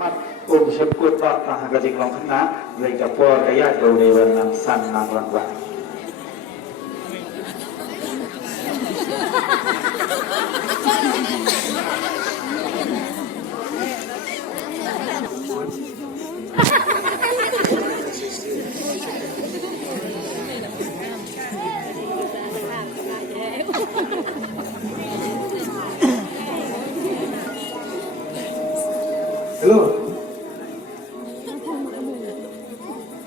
Mat syukur tak gajing long kena Lai kapur kaya kau dewan nang san nang langwa Hello.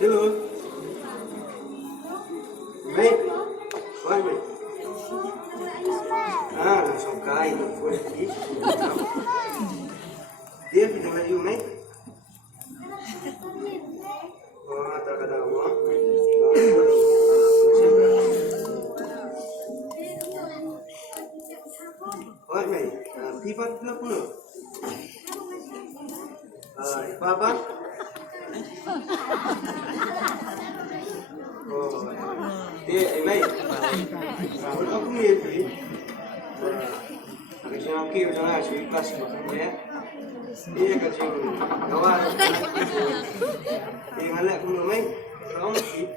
Hello. Mate. Why, mate? Langsung kaya ng phone lagi. Dia kita lagi, mate. Tak ada apa. Why, mate? Pipat pula pula. Papa? Oh, dia, mate. Aku ni, aku jangan kira jangan asyik kelas macam ni. Dia kacau kawan. Dia ngalak aku ni, mate. Kau ni.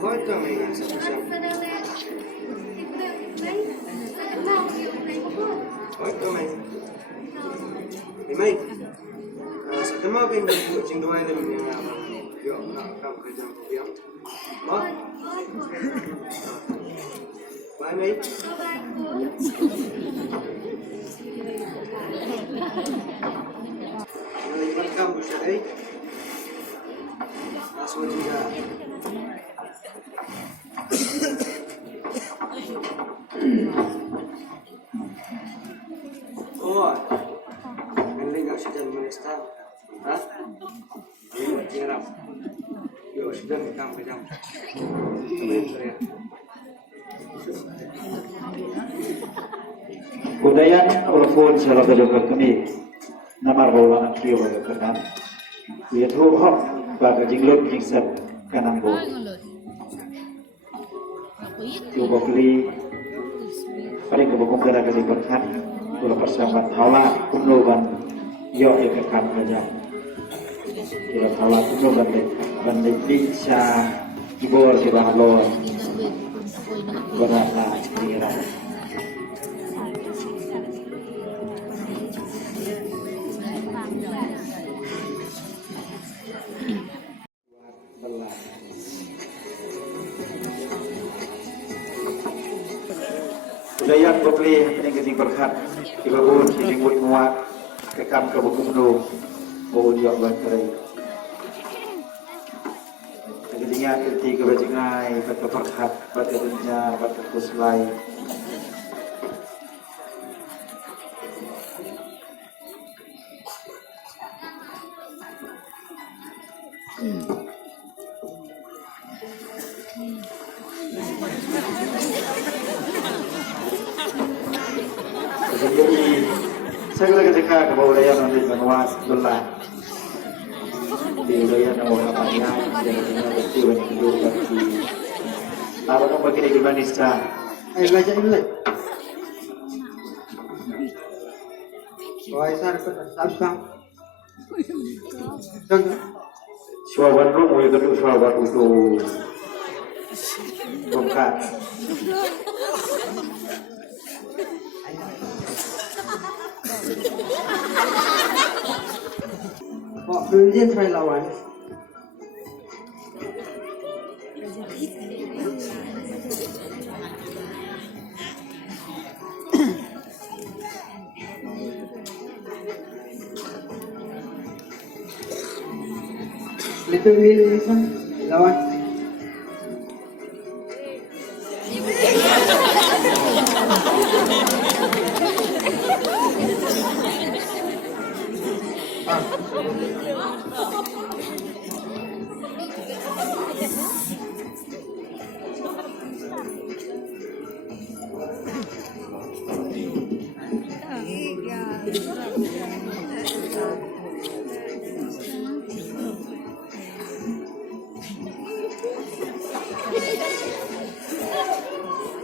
What the man? What the man? Imai. Setengah pun buat cendera dalam ni apa? Yo, nak kamu kerja apa dia? What? Bye, mate. Nalipat kamu siapa? Langsung juga. Oh, galing ka siya dyan manesta. Ha? Ayun, hirap. Yo, siya dyan, ikam ka dyan. Sabihin ko rin. Kudayan ulfun salah kedua kami nama rawan kiyo kenan lihat hok baga jinglot jingsat kanang bo coba beli paling kebukung gara kasi berkat ulah persahabat hala kumloban yo kekan aja kira hala kumloban bandai bisa kibor kita lo berata kira Dayan bokli ini kesing berkat dibabun kesing buat muat kekam ke buku penuh bau dia bantai kesingnya ketika berjengai pada berkat pada dunia pada kuslai jadi saya lagi cakap ke bawah daya nanti menuas belah di daya nama kapalnya jadi dengan betul dan hidup bagi apa yang bagi di Indonesia Belajar dulu. Wah, saya dapat contoh. suawan rumah itu kedua suawan itu bongkar Pak Presiden saya lawan. Little Wilson lawan.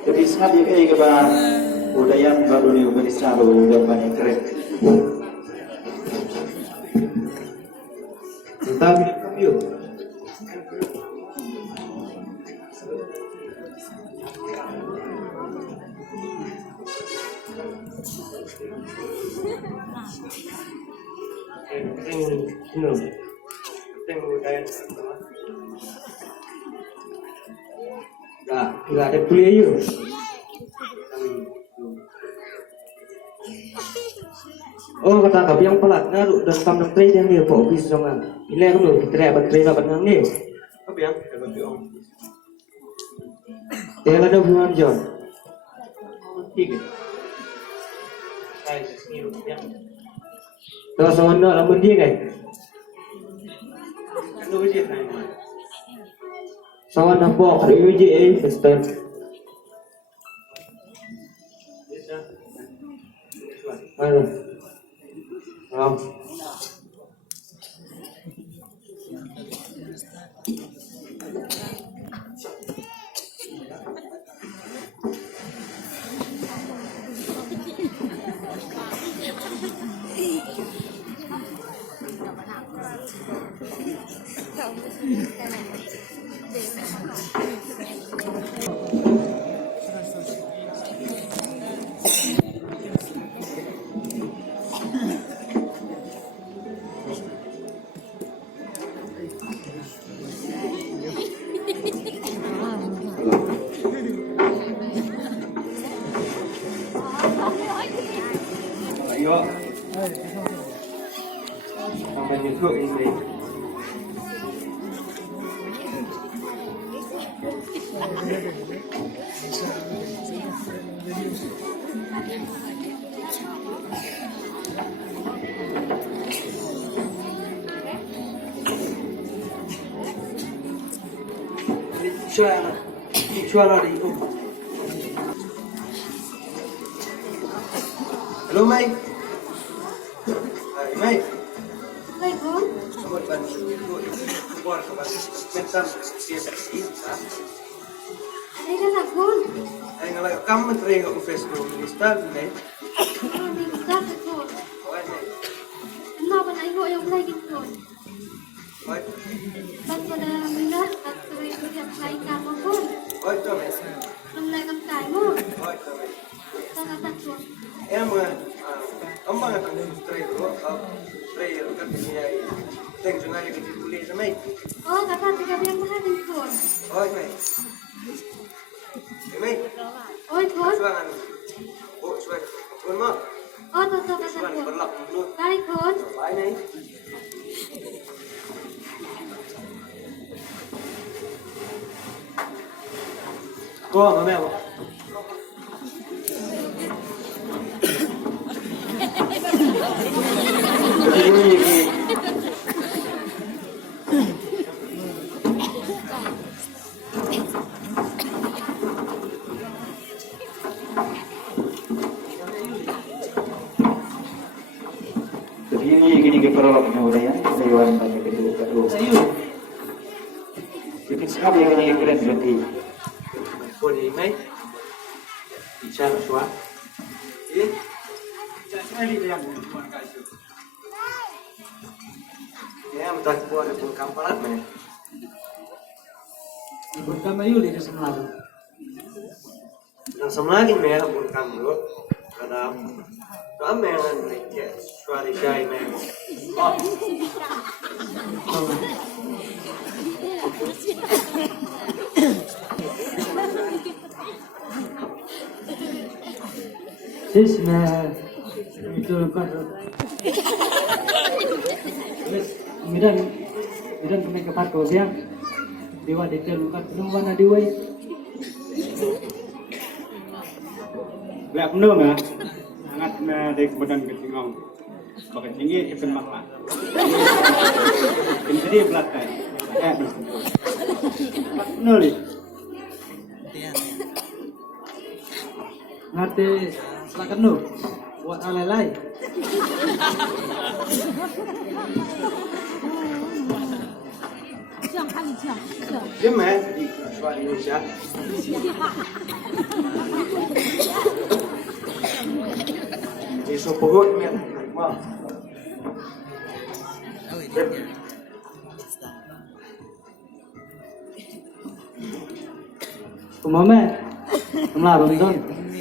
Jadi sabi kayak ba budaya baru ni beri selalu dan banyak keren. Tapi kamu nggak ada kuliah yuk. Oh ketangkap yang pelat naruh dan pandang tray yang dia bawa bis jangan. Ini aku loh tray apa tray apa nang ni? Apa yang? Dapat diom. Dia ada hubungan John. Tiga. Saya sendiri yang. Terus sama nak lambun dia kan? Lu kerja kan? Sama nak bawa hari UJ first time. Halo. Ayo. Sampai nyusul ini. Suara itu. Halo Mai. Hai Mai. Hai Bun. Selamat pagi. Buat kabar. Mentam CSI. Ada kan Bun? Ay ngalay kamu try ko Facebook lista Mai. Ini kita Bun. Oi Mai. Kenapa nak ikut yang lagi Bun? Oi. Bang pada mina at tuloy ko yang lain kamu Bun. Oi to Mai. Lumlay kang tayo mo. Oi to Mai. Tangatak Bun. Em ông bằng thằng tray ko tray kan niya teng sa ngay ko tuloy sa Mai. Oh, dapat tiga yang mahal Bun. Oi Mai. Mai. Oi Bun. Suangan. Oh, suan. Kun mo. Oh, toto ka sa Suan Bun. berlak dulu. Bye Bun. Bye Mai. Cô mà mẹ Jadi gini ke peroloknya udah ya, Dewan banyak kedua. Bikin sekali yang ini keren berarti. cô gì mấy đi sang xóa đi đi làm ya kita buat pun kampalat meh Pun kami yuli ke semlaru. nang semlagi meh pun kamlo kada kami yang ya xóa đi chơi meh oh Sis na itu kan. Yes, midan kami kepat ko siya. Dewa detail lukat nungwan na diway. Lek bener ya, sangat dari badan ketingong. Pakai tinggi ikan makla. Ini jadi belakang. Bener nih. Ngate silakan lu buat alay-alay. dia meh di mahasiswa di Indonesia. Isu puhut men. Wah. Kumame, kumla bang don,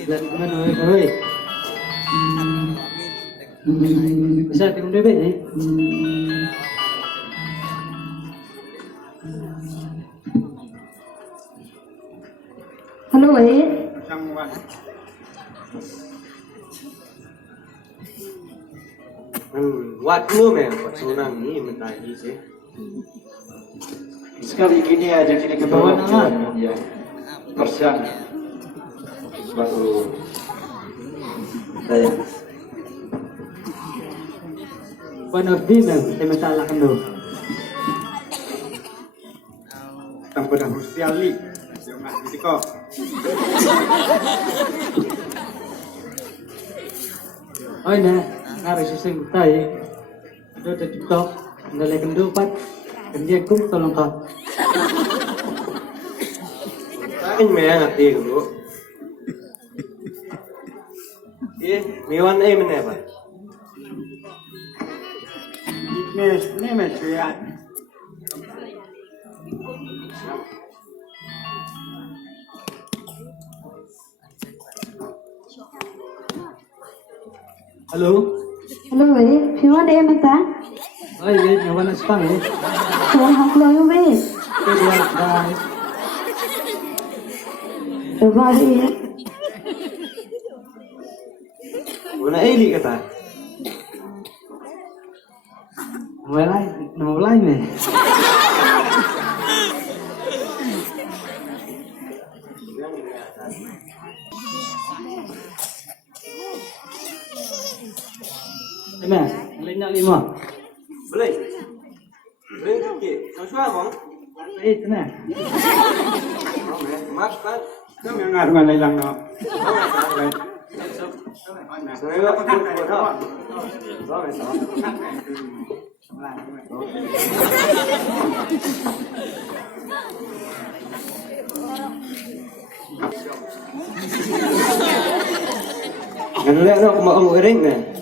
dan kumen hoi. Bisa tinggal deh be. Halo, ấy. Sang wan. Wat nu men, wat sunang ni mentari sih. Sekali gini aja kini ke bawah jalan ya. Persiang baru saya. Buenos días, saya masalah kan do. Tang pedang Rusiali. Yang nak ditiko. Oh nah, ngaris sing tai. Do TikTok, ndale kendo pat. Kendia kum tolong kau. Kain men ngerti dulu. Miwan mana pak? Ni mes ya. Halo. Halo, ấy. Phía ngoài em anh ta. Oi, be, ngawan spang eh. Xuống học lời không biết. Dia dah. Rồi vào đi. Mana eli kata? Nama lain nih. Lima, lainnya 5. Boleh. Boleh sikit. Kau suara bang? Nah. Mak kan? Kamu yang ngaruh ngalai lang no. Saya tak buat apa. Bawa sama. Ngân lẽ nó cũng mà ông ring này.